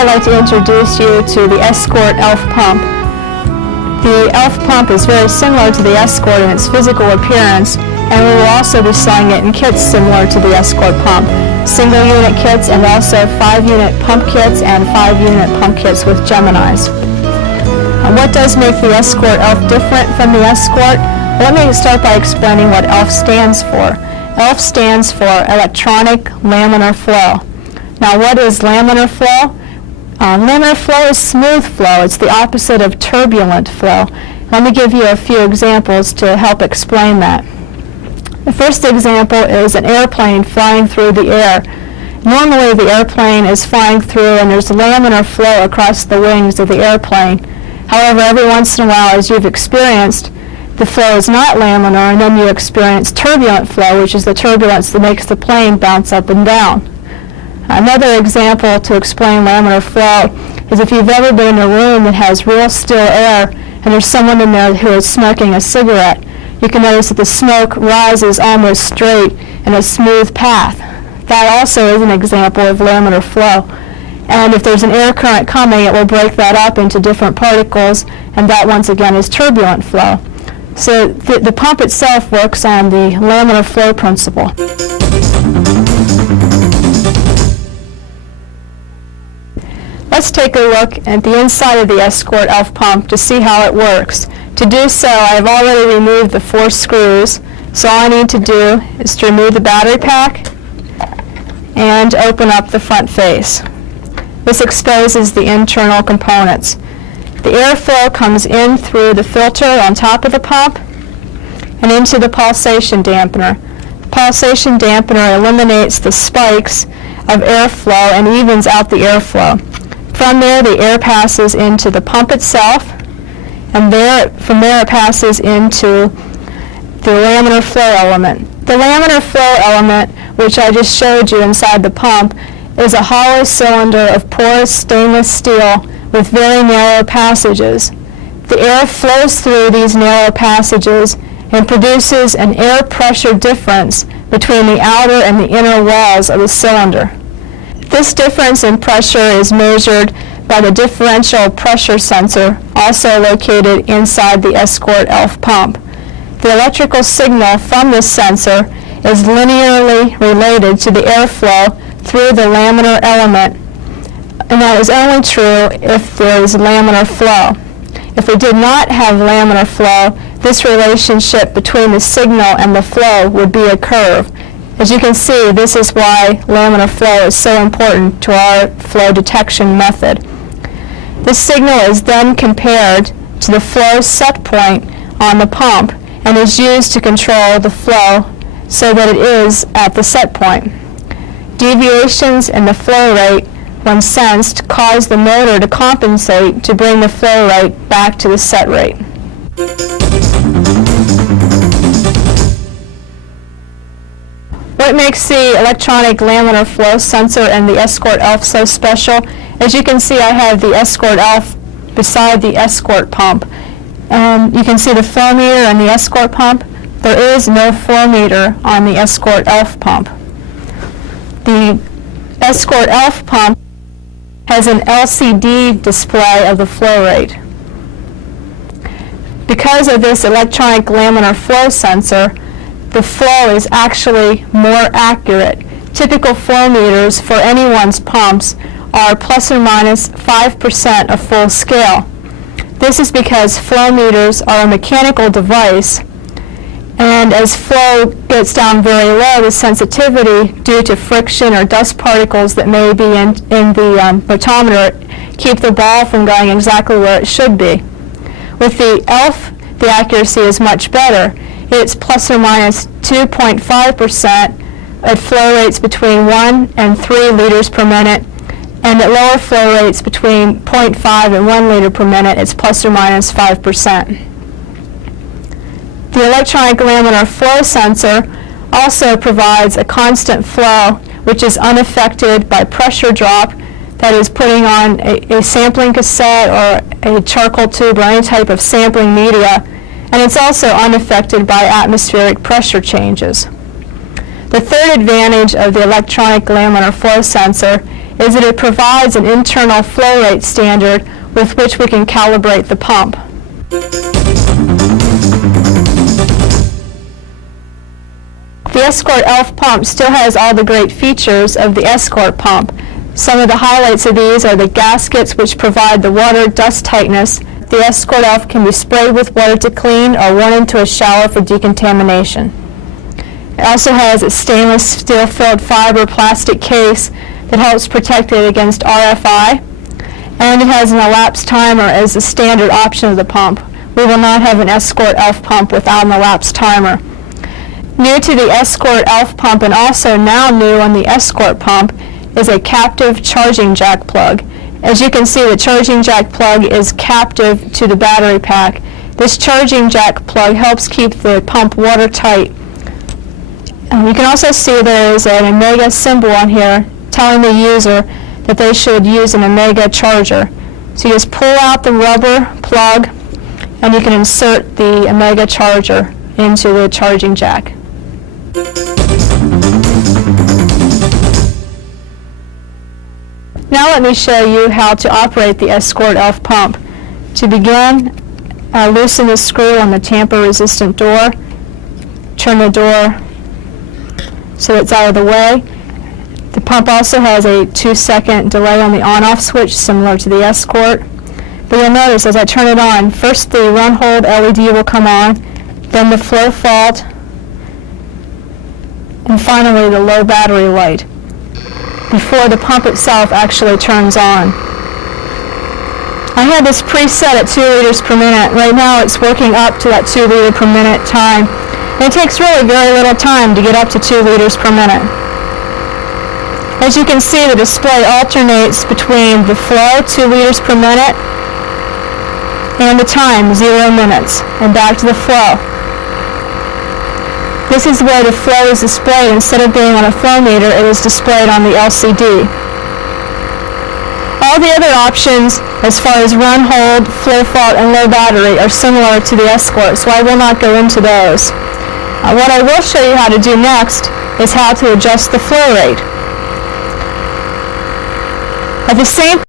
I'd like to introduce you to the Escort ELF pump. The ELF pump is very similar to the Escort in its physical appearance, and we will also be selling it in kits similar to the Escort pump. Single unit kits and also 5-unit pump kits and 5-unit pump kits with Geminis. What does make the Escort ELF different from the Escort? Let me start by explaining what ELF stands for. ELF stands for Electronic Laminar Flow. Now, what is laminar flow? Laminar flow is smooth flow. It's the opposite of turbulent flow. Let me give you a few examples to help explain that. The first example is an airplane flying through the air. Normally, the airplane is flying through and there's laminar flow across the wings of the airplane. However, every once in a while, as you've experienced, the flow is not laminar, and then you experience turbulent flow, which is the turbulence that makes the plane bounce up and down. Another example to explain laminar flow is if you've ever been in a room that has real still air and there's someone in there who is smoking a cigarette, you can notice that the smoke rises almost straight in a smooth path. That also is an example of laminar flow. And if there's an air current coming, it will break that up into different particles, and that once again is turbulent flow. So the pump itself works on the laminar flow principle. Let's take a look at the inside of the Escort ELF pump to see how it works. To do so, I've already removed the 4 screws, so all I need to do is to remove the battery pack and open up the front face. This exposes the internal components. The airflow comes in through the filter on top of the pump and into the pulsation dampener. The pulsation dampener eliminates the spikes of airflow and evens out the airflow. From there, the air passes into the pump itself, and from there it passes into the laminar flow element. The laminar flow element, which I just showed you inside the pump, is a hollow cylinder of porous stainless steel with very narrow passages. The air flows through these narrow passages and produces an air pressure difference between the outer and the inner walls of the cylinder. This difference in pressure is measured by the differential pressure sensor, also located inside the Escort ELF pump. The electrical signal from this sensor is linearly related to the airflow through the laminar element, and that is only true if there is laminar flow. If we did not have laminar flow, this relationship between the signal and the flow would be a curve. As you can see, this is why laminar flow is so important to our flow detection method. This signal is then compared to the flow set point on the pump and is used to control the flow so that it is at the set point. Deviations in the flow rate, when sensed, cause the motor to compensate to bring the flow rate back to the set rate. What makes the electronic laminar flow sensor and the Escort ELF so special? As you can see, I have the Escort ELF beside the Escort pump. You can see the flow meter on the Escort pump. There is no flow meter on the Escort ELF pump. The Escort ELF pump has an LCD display of the flow rate. Because of this electronic laminar flow sensor, the flow is actually more accurate. Typical flow meters for anyone's pumps are plus or minus 5% of full scale. This is because flow meters are a mechanical device, and as flow gets down very low, the sensitivity due to friction or dust particles that may be in the photometer keep the ball from going exactly where it should be. With the ELF, the accuracy is much better. It's plus or minus 2.5% at flow rates between 1 and 3 liters per minute, and at lower flow rates between 0.5 and 1 liter per minute, it's plus or minus 5%. The electronic laminar flow sensor also provides a constant flow, which is unaffected by pressure drop, that is putting on a sampling cassette or a charcoal tube or any type of sampling media, and it's also unaffected by atmospheric pressure changes. The third advantage of the electronic laminar flow sensor is that it provides an internal flow rate standard with which we can calibrate the pump. The Escort ELF pump still has all the great features of the Escort pump. Some of the highlights of these are the gaskets, which provide the water dust tightness. The Escort ELF can be sprayed with water to clean or run into a shower for decontamination. It also has a stainless steel filled fiber plastic case that helps protect it against RFI, and it has an elapsed timer as the standard option of the pump. We will not have an Escort ELF pump without an elapsed timer. New to the Escort ELF pump, and also now new on the Escort pump, is a captive charging jack plug. As you can see, the charging jack plug is captive to the battery pack. This charging jack plug helps keep the pump watertight. You can also see there is an Omega symbol on here telling the user that they should use an Omega charger. So you just pull out the rubber plug and you can insert the Omega charger into the charging jack. Now let me show you how to operate the Escort ELF pump. To begin, loosen the screw on the tamper-resistant door. Turn the door so it's out of the way. The pump also has a 2-second delay on the on-off switch, similar to the Escort. But you'll notice as I turn it on, first the run-hold LED will come on, then the flow fault, and finally the low battery light, before the pump itself actually turns on. I had this preset at 2 liters per minute. Right now it's working up to that 2 liter per minute time. And it takes really very little time to get up to 2 liters per minute. As you can see, the display alternates between the flow, 2 liters per minute, and the time, 0 minutes, and back to the flow. This is where the flow is displayed. Instead of being on a flow meter, it is displayed on the LCD. All the other options, as far as run, hold, flow fault, and low battery, are similar to the Escort, so I will not go into those. What I will show you how to do next is how to adjust the flow rate. At the same